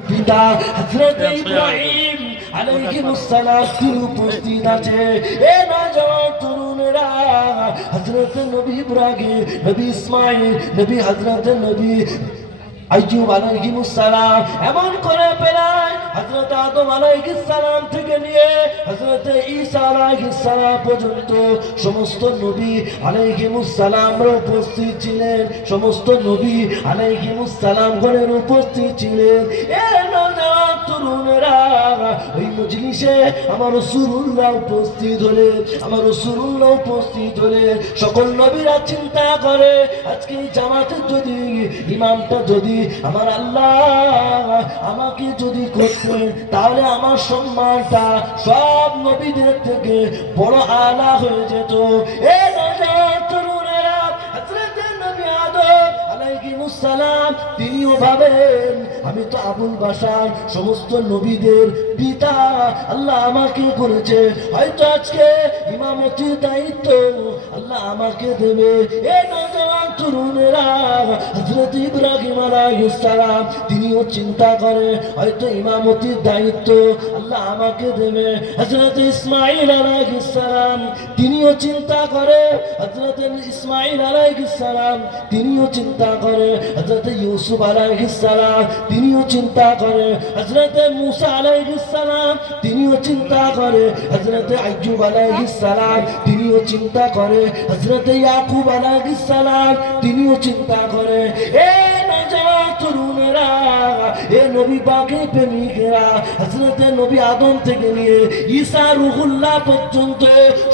পিতা হযরত ইব্রাহিম আলাইহিস সালাম তিনি উপস্থিত আছে। এ নওজওয়ান তরুণেরা, হযরত নবী ইব্রাহিম, নবী ইসমাঈল, নবী হযরত নবী আইয়ুব আলাইহিস সালাম এমন করে প্রায় হযরত আদম আলাইহিস সালাম থেকে নিয়ে হযরত ঈসা আলাইহিস সালাম পর্যন্ত সমস্ত নবী আলাইহিস সালামরা উপস্থিত ছিলেন। সমস্ত নবী আলাইহিস সালাম গণের উপস্থিত ছিলেন। এ নওজওয়ান তরুণেরা, ওই মজলিসে আমার রাসূলুল্লাহ উপস্থিত হলে, আমার রাসূলুল্লাহ উপস্থিত হলে সকল নবীরা চিন্তা করে আজকে এই জামাতের যদি ইমামটা যদি আমার আল্লাহ আমাকে যদি করতেন তাহলে আমার সম্মানটা সব নবীদের থেকে বড় আলা হয়ে যেত। এ নওজওয়ান তরুণেরা, হযরত নবী আদম আলাইহিস সালাম তিনিও ভাবেন আমি তো আবুল বাশার, সমস্ত নবীদের পিতা, আল্লাহ আমাকে করেছে, হয়তো আজকে ইমামতির দায়িত্ব আল্লাহ আমাকে দেবে। এ নওজওয়ান তরুণেরা, হযরত ইব্রাহিম আলাইহিস সালাম তিনিও চিন্তা করে হয়তো ইমামতির দায়িত্ব আল্লাহ আমাকে দেবে। হযরত ইসমাঈল আলাইহিস সালাম তিনিও চিন্তা করে, হযরত ইসমাঈল আলাইহিস সালাম তিনিও চিন্তা করে, হযরত ইউসুফ আলাইহিস সালাম তিনিও চিন্তা করে, হযরত মুসা আলাইহিস সালাম তিনিও চিন্তা করে, হযরত আইয়ুব আলাইহিস সালাম তিনিও চিন্তা করে, হযরত ইয়াকুব আলাইহিস সালাম তিনিও চিন্তা করে। এ নওজওয়ান তরুণেরা, এ নবী পাকের প্রেমিকেরা, হযরত নবী আদম থেকে নিয়ে ঈসা রূহুল্লাহ পর্যন্ত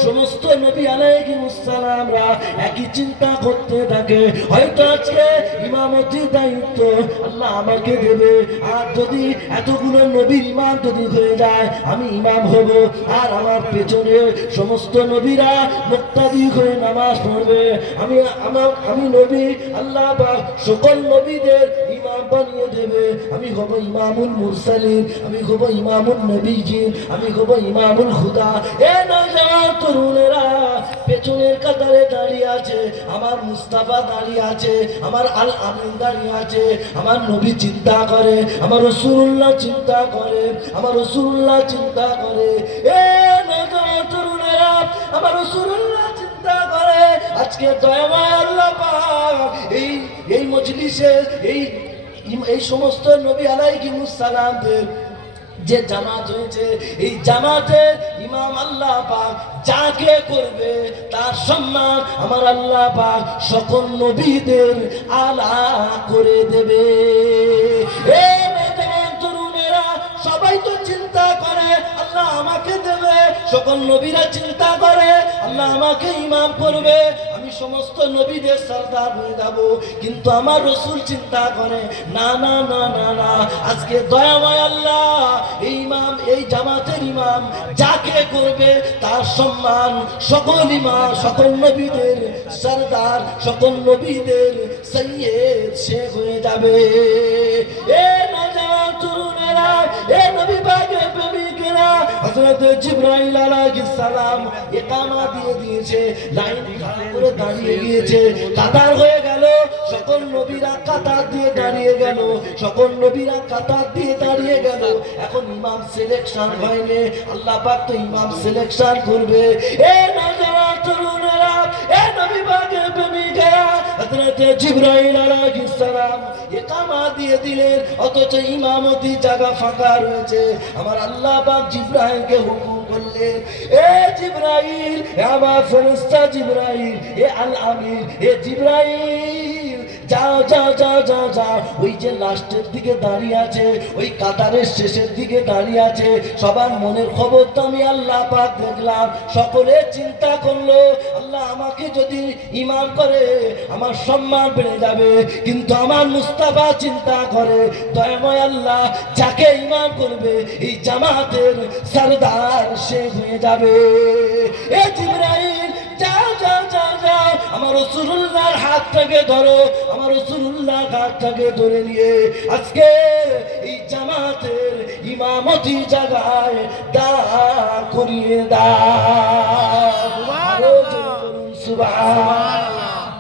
সমস্ত নবী আলাইহিস সালামরা একই চিন্তা করতে থাকে হয়তো আজকে ইমামতির দায়িত্ব আল্লাহ আমাকে দেবে। আর যদি এতগুলো নবীর ইমাম যদি হয়ে যায় আমি ইমাম হব, আর আমার পেছনে সমস্ত নবীরা মুক্তাদি হয়ে নামাজ পড়বে। আমি নবী, আল্লাহ পাক সকল নবীদের ইমাম বানিয়ে দেবে। আমি হব ইমামুল মুরসালিন, আমি হব ইমামুল নবীজিন, আমি হব ইমামুল হুদা। এ নওজওয়ান তরুণেরা, পেছনের কাতারে দাঁড়িয়ে আছে আমার মুস্তাফা, দাঁড়িয়ে আছে আমার আল আমিন, দাঁড়িয়ে আছে আমার নবী চিন্তা করে, আমার রাসূলুল্লাহ চিন্তা করে, আমার রাসূলুল্লাহ চিন্তা করে। এ নওজওয়ান তরুণেরা, আমার রাসূলুল্লাহ চিন্তা করে আজকে দয়াময় আল্লাহ পাক এই মজলিসে এই সমস্ত নবী আলাইহিস সালামদের যে জামাত হয়েছে, এই জামাতে ইমাম আল্লাহ পাক যাকে করবে তার সম্মান আমার আল্লাহ পাক সকল নবীদের আলা করে দেবে। এ নওজওয়ান তরুণেরা, সবাই তো চিন্তা করে আল্লাহ আমাকে দেবে, সকল নবীরা চিন্তা করে আল্লাহ আমাকে ইমাম করবে, আমি সমস্ত নবীদের সরদার হয়ে যাব। কিন্তু আমার রাসূল চিন্তা করে না না না না না, আজকে দয়াময় আল্লাহ এই ইমাম, এই জামাতের ইমাম যাকে করবে তার সম্মান সকল ইমাম, সকল নবীদের সরদার, সকল নবীদের সৈয়দ সে হয়ে যাবে। এ নওজওয়ান তরুণেরা, এ নবী পাকের প্রেমিকেরা, হযরত জিবরাইল আলাইহিস সালাম ইকামা দিয়ে দিয়েছে, লাইন করে দাঁড়িয়ে গিয়েছে, কাতার হয়ে গেল, সকল নবীরা কাতার দিয়ে দাঁড়িয়ে গেল, সকল নবীরা কাতার দিয়ে দাঁড়িয়ে গেল। এখন ইমাম সিলেকশন হয়নি, আল্লাহ পাক তো ইমাম সিলেকশন করবে। এ নওজওয়ান তরুণেরা, এ নবী পাকের প্রেমিকেরা, হযরত জিবরাইল আলাইহিস সালাম ইকামা দিয়ে দিলেন, অথচ ইমামতি জায়গা ফাঁকা রয়েছে। আমার আল্লাহ পাক জিবরাইলকে হুকুম করলেন, এ জিবরাইল, এ আমার ফেরেশতা জিবরাইল, এ আল আমিন, এ জিবরাইল, যাও যাও যাও যাও যাও, ওই যে লাস্টের দিকে দাঁড়িয়ে আছে, ওই কাতারের শেষের দিকে দাঁড়িয়ে আছে, সবার মনের খবর তো আমি আল্লাহ পাক দেখলাম। সকলে চিন্তা করলো আল্লাহ আমাকে যদি ইমাম করে আমার সম্মান বেড়ে যাবে, কিন্তু আমার মুস্তাফা চিন্তা করে দয়াময় আল্লাহ যাকে ইমাম করবে এই জামাতের সরদার সে হয়ে যাবে। এ জিবরাইল, যাও যাও যাও যাও, আমার রাসূলুল্লাহর হাতটাকে ধরো, আমার রাসূলুল্লাহর হাতটাকে ধরে নিয়ে আজকে এই জামাতের ইমামতি জায়গায় দাঁড় করিয়ে দাও। সুবহানাল্লাহ।